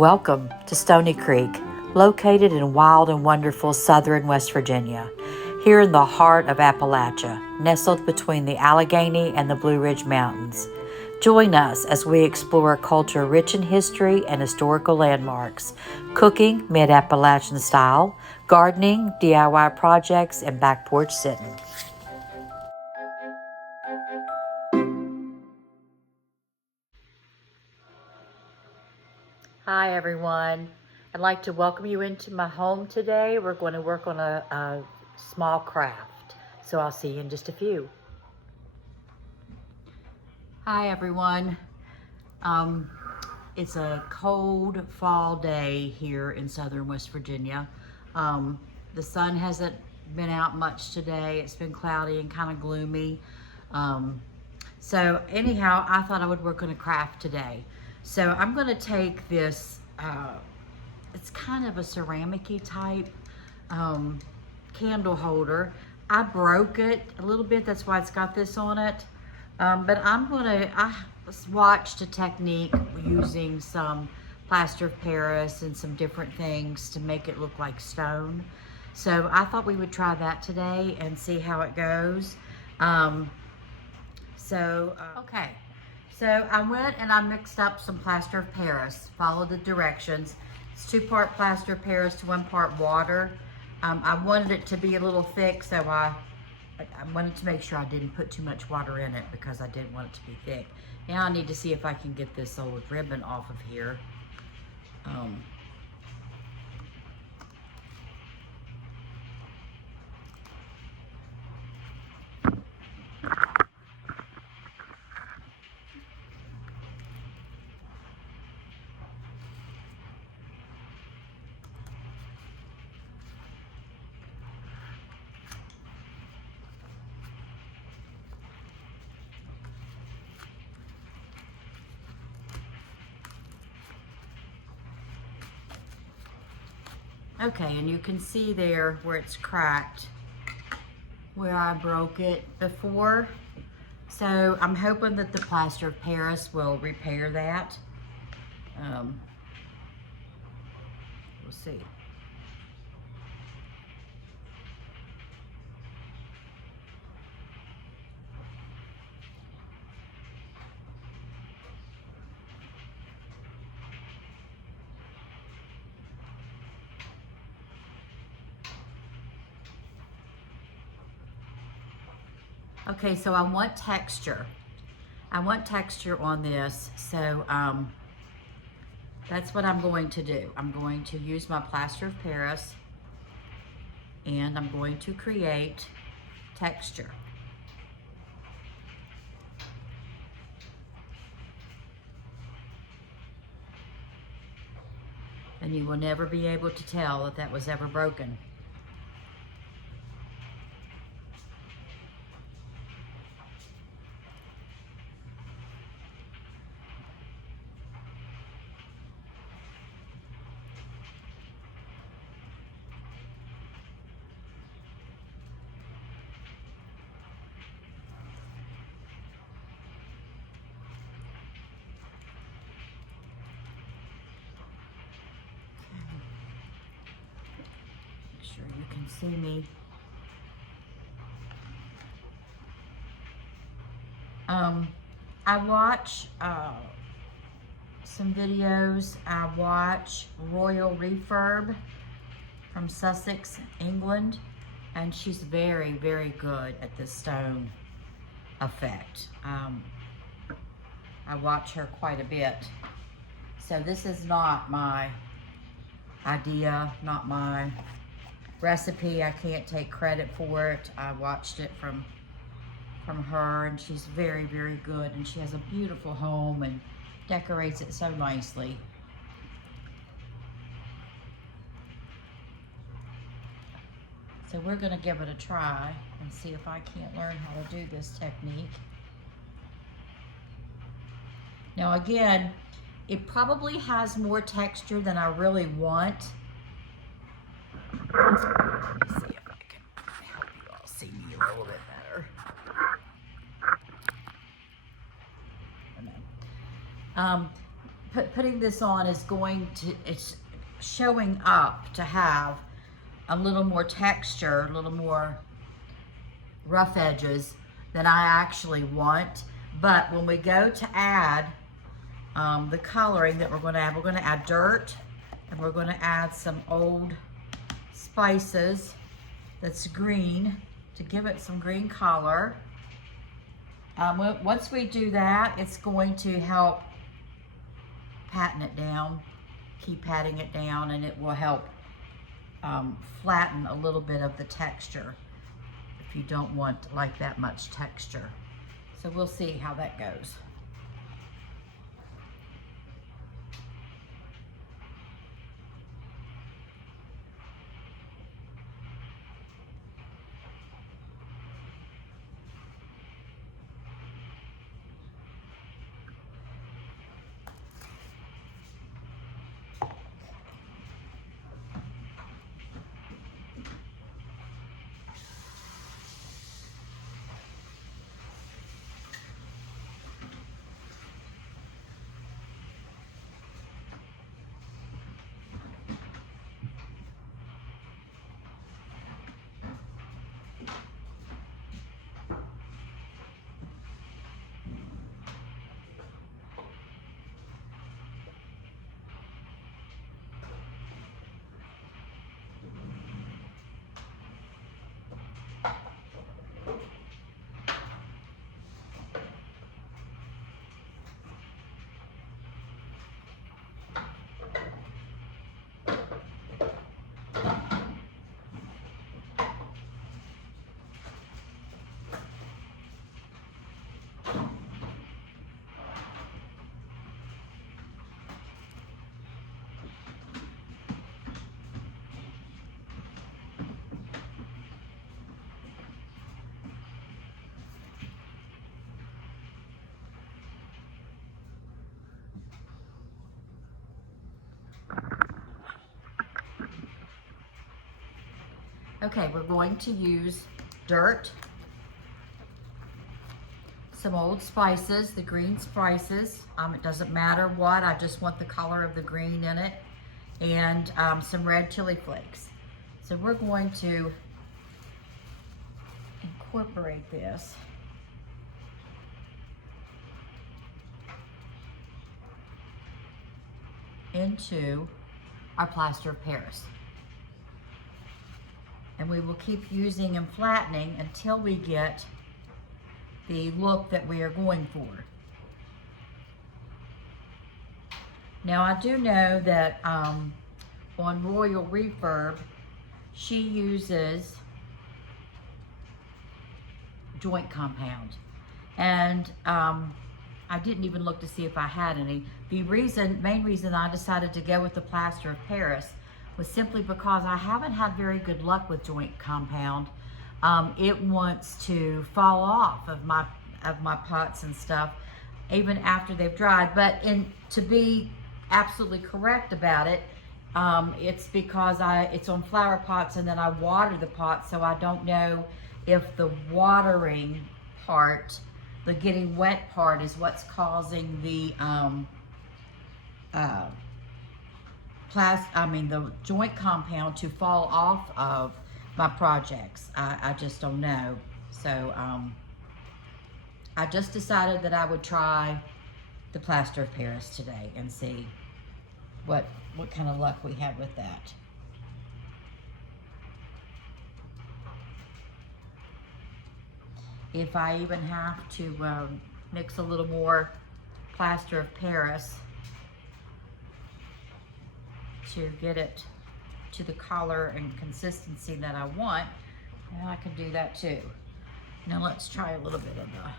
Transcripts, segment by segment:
Welcome to Stony Creek, located in wild and wonderful southern West Virginia, here in the heart of Appalachia, nestled between the Allegheny and the Blue Ridge Mountains. Join us as we explore a culture rich in history and historical landmarks, cooking mid-Appalachian style, gardening, DIY projects, and back porch sitting. Hi everyone. I'd like to welcome you into my home today. We're going to work on a small craft. So I'll see you in just a few. Hi everyone. It's a cold fall day here in southern West Virginia. The sun hasn't been out much today. It's been cloudy and kind of gloomy. So anyhow, I thought I would work on a craft today. So I'm going to take this, it's kind of a ceramic-y type candle holder. I broke it a little bit, that's why it's got this on it. But I watched a technique using some plaster of Paris and some different things to make it look like stone. So I thought we would try that today and see how it goes. Okay, so I went and I mixed up some plaster of Paris, followed the directions. It's 2-part plaster of Paris to 1 part water. I wanted it to be a little thick, so I wanted to make sure I didn't put too much water in it because I didn't want it to be thick. Now I need to see if I can get this old ribbon off of here. Okay, and you can see there where it's cracked, where I broke it before. So I'm hoping that the plaster of Paris will repair that. We'll see. Okay, so I want texture. I want texture on this, so that's what I'm going to do. I'm going to use my plaster of Paris and I'm going to create texture. And you will never be able to tell that that was ever broken. Make sure you can see me. I watch some videos. I watch Royal Refurb from Sussex, England, and she's very, very good at the stone effect. I watch her quite a bit. So this is not my idea, not my recipe. I can't take credit for it. I watched it from her, and she's very, very good, and she has a beautiful home and decorates it so nicely. So we're going to give it a try and see if I can't learn how to do this technique. Now again, it probably has more texture than I really want. Let me see if I can help you all see me a little bit better. putting this on is going to, it's showing up to have a little more texture, a little more rough edges than I actually want. But when we go to add the coloring that we're going to add dirt, and we're going to add some old spices that's green to give it some green color. Once we do that, it's going to help pattern it down, keep patting it down, and it will help flatten a little bit of the texture if you don't want like that much texture. So we'll see how that goes. Okay, we're going to use dirt, some old spices, the green spices. It doesn't matter what, I just want the color of the green in it, and some red chili flakes. So we're going to incorporate this into our plaster of Paris. And we will keep using and flattening until we get the look that we are going for. Now I do know that on Royal Refurb, she uses joint compound. And I didn't even look to see if I had any. The main reason I decided to go with the plaster of Paris was simply because I haven't had very good luck with joint compound. It wants to fall off of my pots and stuff, even after they've dried. But to be absolutely correct about it, it's because it's on flower pots and then I water the pot, so I don't know if the watering part, the getting wet part, is what's causing the the joint compound to fall off of my projects. I just don't know. So I just decided that I would try the plaster of Paris today and see what kind of luck we have with that. If I even have to mix a little more plaster of Paris to get it to the color and consistency that I want, and I can do that too. Now let's try a little bit of the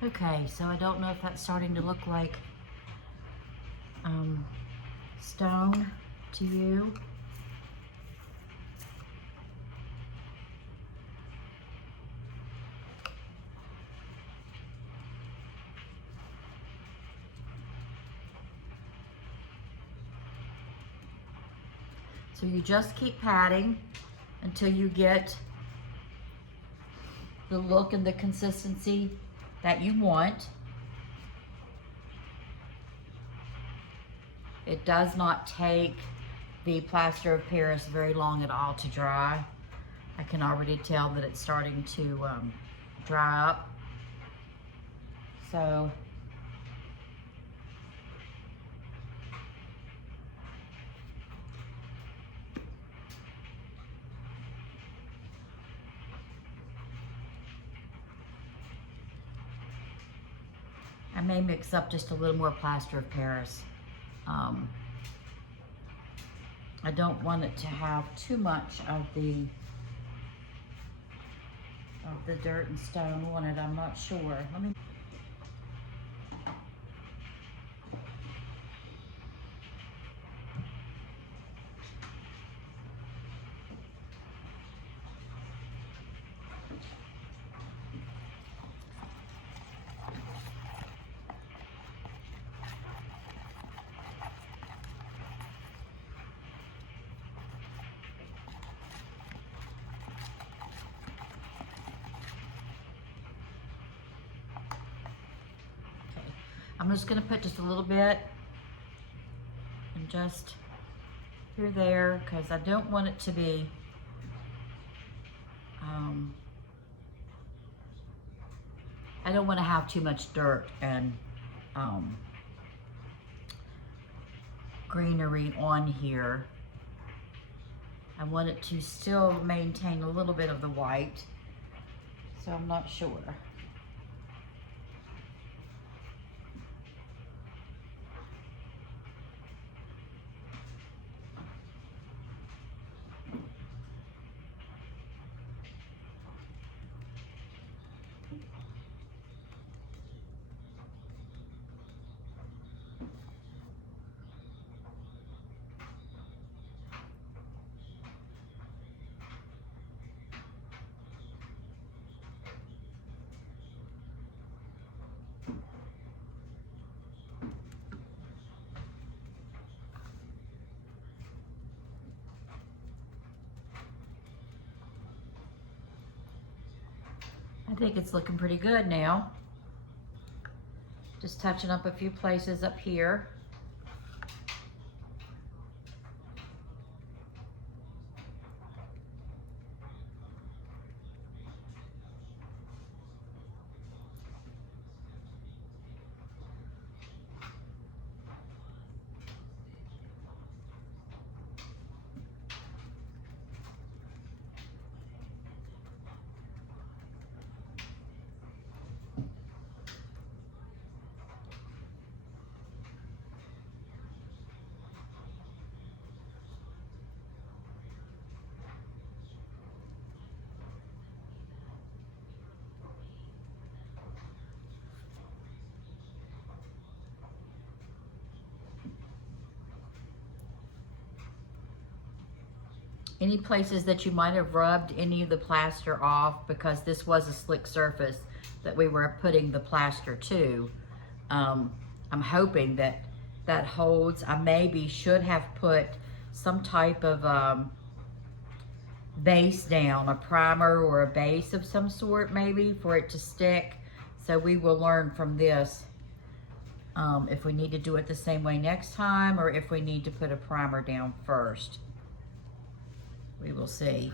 Okay, so I don't know if that's starting to look like stone to you. So you just keep patting until you get the look and the consistency that you want. It does not take the plaster of Paris very long at all to dry. I can already tell that it's starting to dry up. So I may mix up just a little more plaster of Paris. I don't want it to have too much of the dirt and stone on it. I'm not sure. Let me. I'm just gonna put just a little bit and just here there, because I don't want it to be I don't want to have too much dirt and greenery on here. I want it to still maintain a little bit of the white, so I'm not sure. I think it's looking pretty good now. Just touching up a few places up here. Any places that you might have rubbed any of the plaster off, because this was a slick surface that we were putting the plaster to. I'm hoping that that holds. I maybe should have put some type of base down, a primer or a base of some sort maybe for it to stick. So we will learn from this if we need to do it the same way next time, or if we need to put a primer down first. We will see.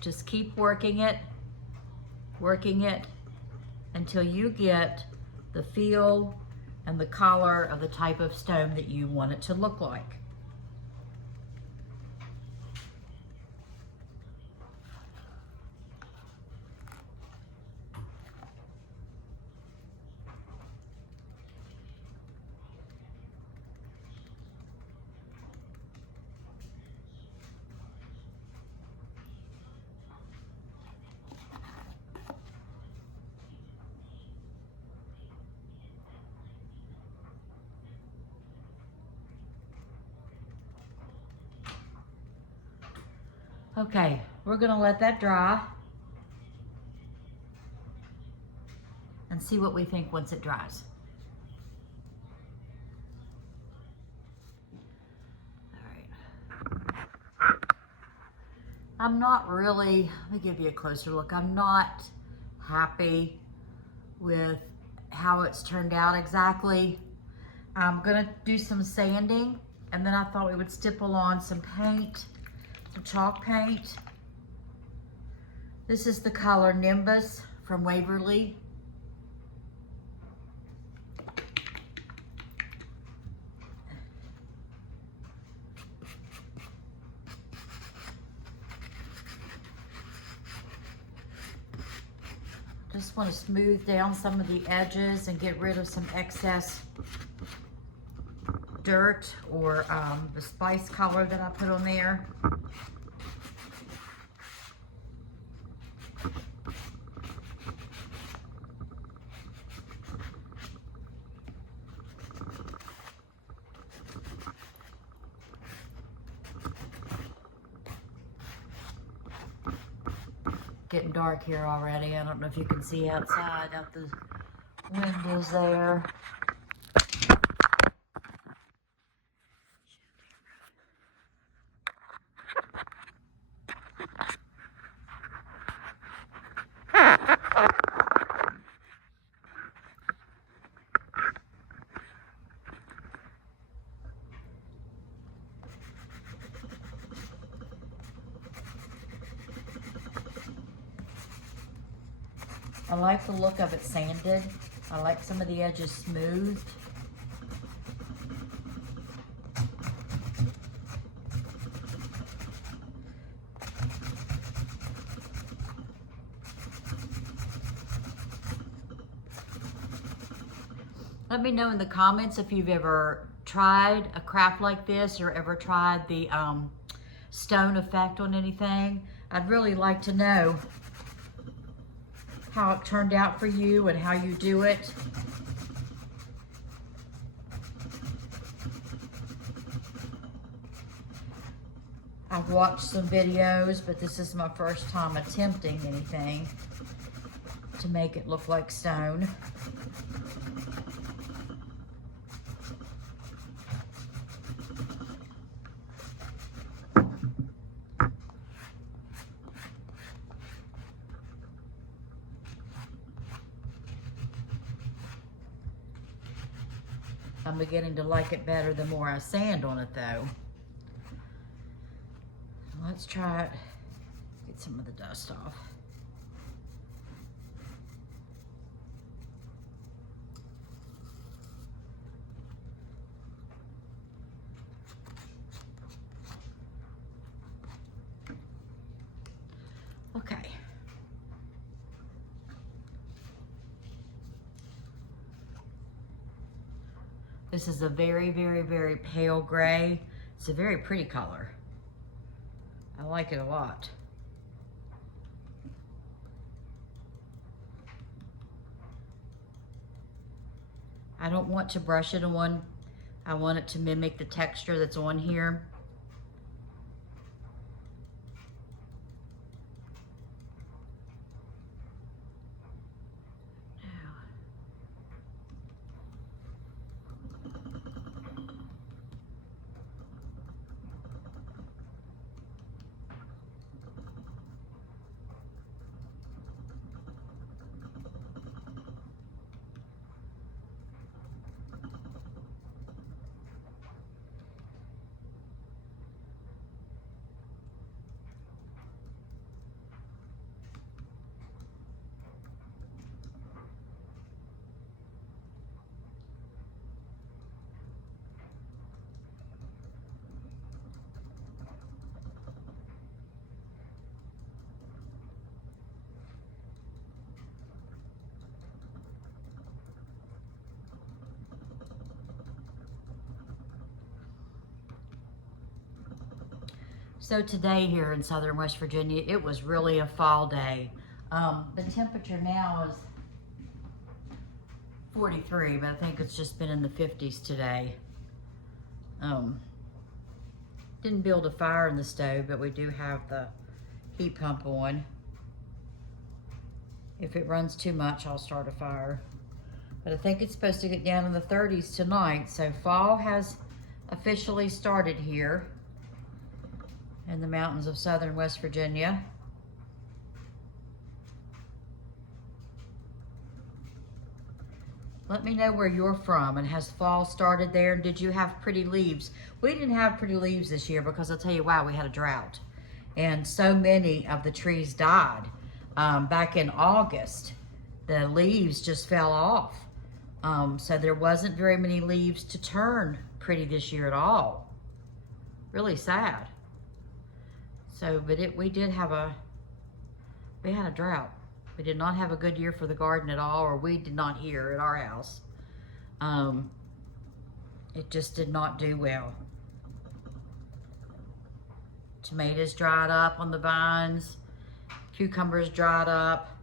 Just keep working it until you get the feel and the color of the type of stone that you want it to look like. Okay, we're gonna let that dry and see what we think once it dries. All right. I'm not really, let me give you a closer look. I'm not happy with how it's turned out exactly. I'm gonna do some sanding, and then I thought we would stipple on some paint, some chalk paint. This is the color Nimbus from Waverly. Just want to smooth down some of the edges and get rid of some excess dirt or the spice color that I put on there. Getting dark here already. I don't know if you can see outside, out the windows there. I like the look of it sanded. I like some of the edges smooth. Let me know in the comments if you've ever tried a craft like this or ever tried the stone effect on anything. I'd really like to know how it turned out for you and how you do it. I've watched some videos, but this is my first time attempting anything to make it look like stone. I'm beginning to like it better the more I sand on it though. Let's try it, get some of the dust off. Okay. This is a very, very, very pale gray. It's a very pretty color. I like it a lot. I don't want to brush it on. I want it to mimic the texture that's on here. So today here in southern West Virginia, it was really a fall day. The temperature now is 43, but I think it's just been in the 50s today. Didn't build a fire in the stove, but we do have the heat pump on. If it runs too much, I'll start a fire. But I think it's supposed to get down in the 30s tonight, so fall has officially started here in the mountains of southern West Virginia. Let me know where you're from, and has fall started there? And did you have pretty leaves? We didn't have pretty leaves this year because I'll tell you why, we had a drought. And so many of the trees died. Back in August, the leaves just fell off. So there wasn't very many leaves to turn pretty this year at all. Really sad. So, but we had a drought. We did not have a good year for the garden at all, or we did not here at our house. It just did not do well. Tomatoes dried up on the vines. Cucumbers dried up.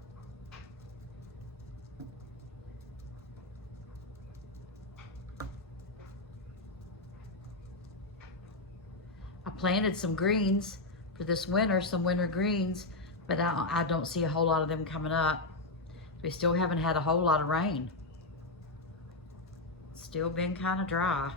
I planted some greens for this winter, some winter greens, but I don't see a whole lot of them coming up. We still haven't had a whole lot of rain. It's still been kind of dry.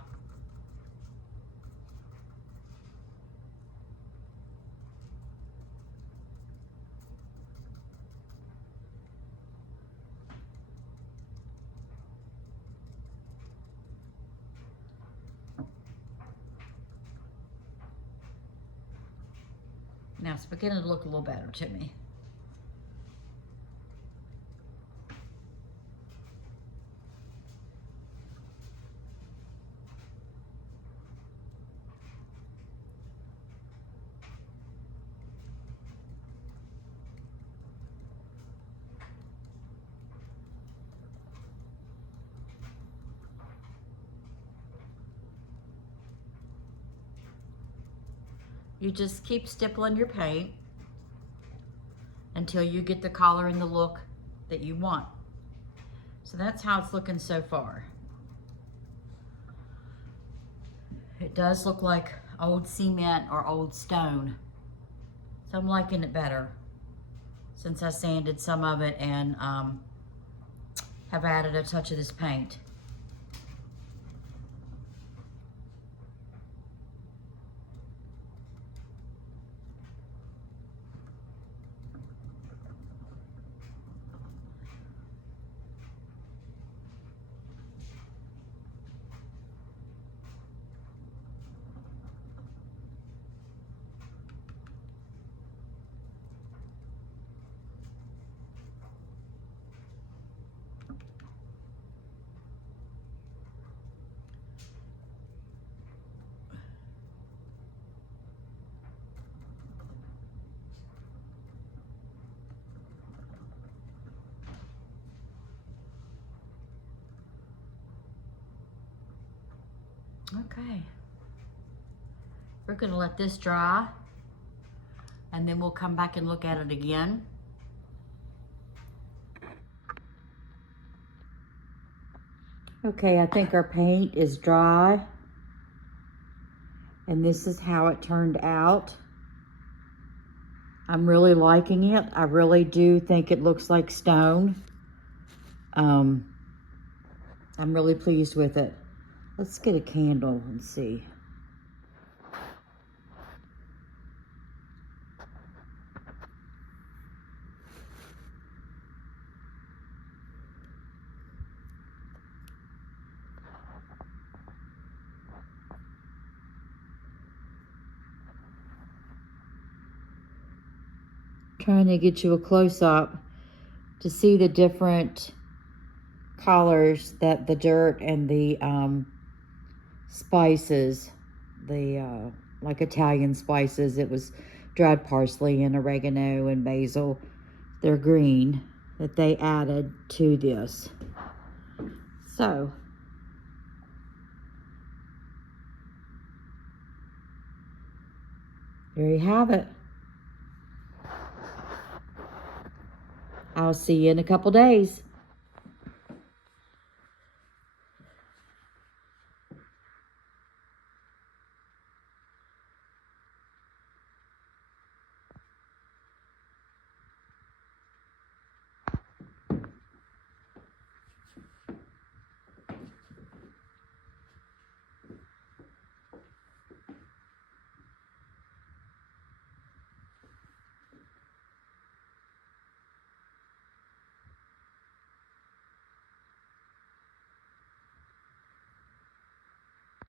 Now it's beginning to look a little better to me. You just keep stippling your paint until you get the color and the look that you want. So that's how it's looking so far. It does look like old cement or old stone. So I'm liking it better since I sanded some of it and have added a touch of this paint. Okay, we're gonna let this dry and then we'll come back and look at it again. Okay, I think our paint is dry and this is how it turned out. I'm really liking it. I really do think it looks like stone. I'm really pleased with it. Let's get a candle and see. Trying to get you a close-up to see the different colors that the dirt and the spices, the like Italian spices, it was dried parsley and oregano and basil, they're green, that they added to this. So there you have it. I'll see you in a couple days.